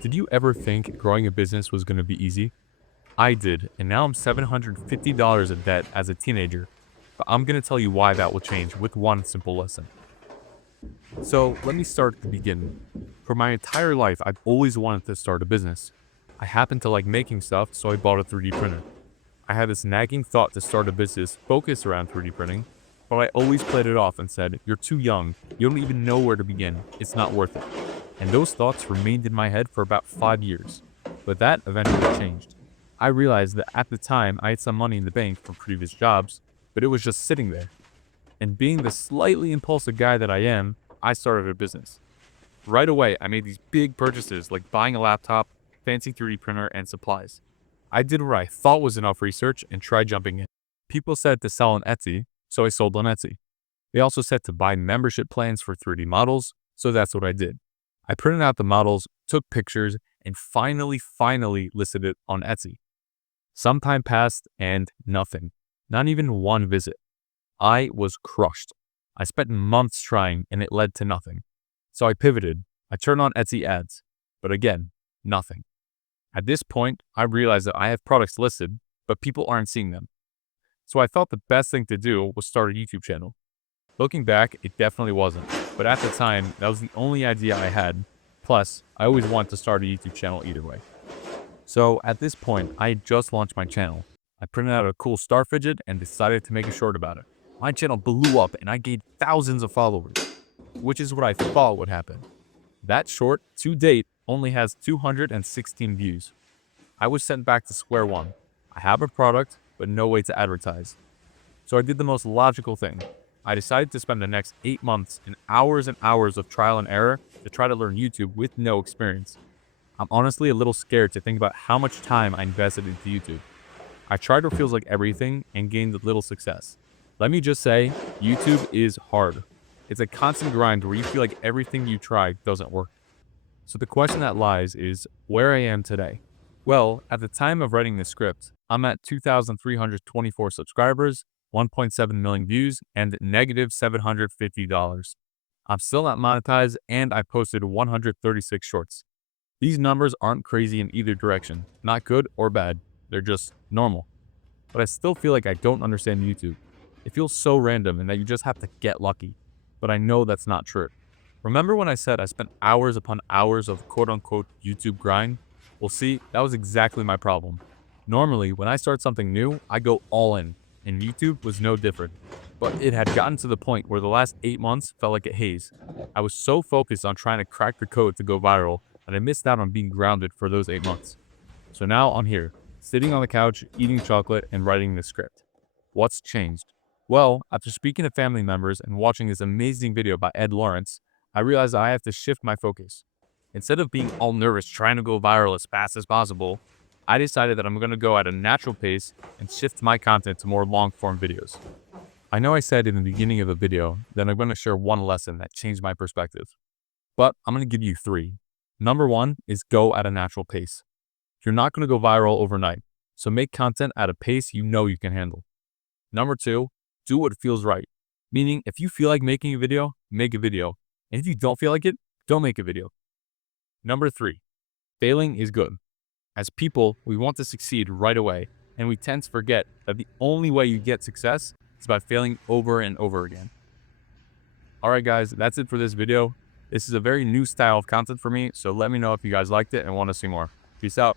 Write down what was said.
Did you ever think growing a business was going to be easy? I did, and now I'm $750 in debt as a teenager. But I'm going to tell you why that will change with one simple lesson. So let me start at the beginning. For my entire life, I've always wanted to start a business. I happen to like making stuff, so I bought a 3D printer. I had this nagging thought to start a business focused around 3D printing, but I always played it off and said, "You're too young. You don't even know where to begin. It's not worth it." And those thoughts remained in my head for about 5 years. But that eventually changed. I realized that at the time I had some money in the bank from previous jobs, but it was just sitting there. And being the slightly impulsive guy that I am, I started a business. Right away, I made these big purchases like buying a laptop, fancy 3D printer, and supplies. I did what I thought was enough research and tried jumping in. People said to sell on Etsy, so I sold on Etsy. They also said to buy membership plans for 3D models, so that's what I did. I printed out the models, took pictures, and finally listed it on Etsy. Some time passed and nothing. Not even one visit. I was crushed. I spent months trying and it led to nothing. So I pivoted. I turned on Etsy ads. But again, nothing. At this point, I realized that I have products listed, but people aren't seeing them. So I thought the best thing to do was start a YouTube channel. Looking back, it definitely wasn't. But at the time, that was the only idea I had. Plus, I always wanted to start a YouTube channel either way. So at this point, I had just launched my channel. I printed out a cool star fidget and decided to make a short about it. My channel blew up and I gained thousands of followers, which is what I thought would happen. That short, to date, only has 216 views. I was sent back to square one. I have a product, but no way to advertise. So I did the most logical thing. I decided to spend the next 8 months in hours and hours of trial and error to try to learn YouTube with no experience. I'm honestly a little scared to think about how much time I invested into YouTube. I tried what feels like everything and gained little success. Let me just say, YouTube is hard. It's a constant grind where you feel like everything you try doesn't work. So the question that lies is where I am today. Well, at the time of writing this script, I'm at 2,324 subscribers, 1.7 million views, and negative $750. I'm still not monetized and I posted 136 shorts. These numbers aren't crazy in either direction, not good or bad, they're just normal. But I still feel like I don't understand YouTube. It feels so random and that you just have to get lucky. But I know that's not true. Remember when I said I spent hours upon hours of quote-unquote YouTube grind? Well, see, that was exactly my problem. Normally, when I start something new, I go all in, and YouTube was no different. But it had gotten to the point where the last 8 months felt like a haze. I was so focused on trying to crack the code to go viral that I missed out on being grounded for those 8 months. So now I'm here, sitting on the couch, eating chocolate, and writing this script. What's changed? Well, after speaking to family members and watching this amazing video by Ed Lawrence, I realized I have to shift my focus. Instead of being all nervous trying to go viral as fast as possible, I decided that I'm going to go at a natural pace and shift my content to more long-form videos. I know I said in the beginning of the video that I'm going to share one lesson that changed my perspective, but I'm going to give you 3. Number 1 is go at a natural pace. You're not going to go viral overnight, so make content at a pace you know you can handle. Number 2, do what feels right. Meaning, if you feel like making a video, make a video. And if you don't feel like it, don't make a video. Number 3, failing is good. As people, we want to succeed right away, and we tend to forget that the only way you get success is by failing over and over again. Alright guys, that's it for this video. This is a very new style of content for me, so let me know if you guys liked it and want to see more. Peace out.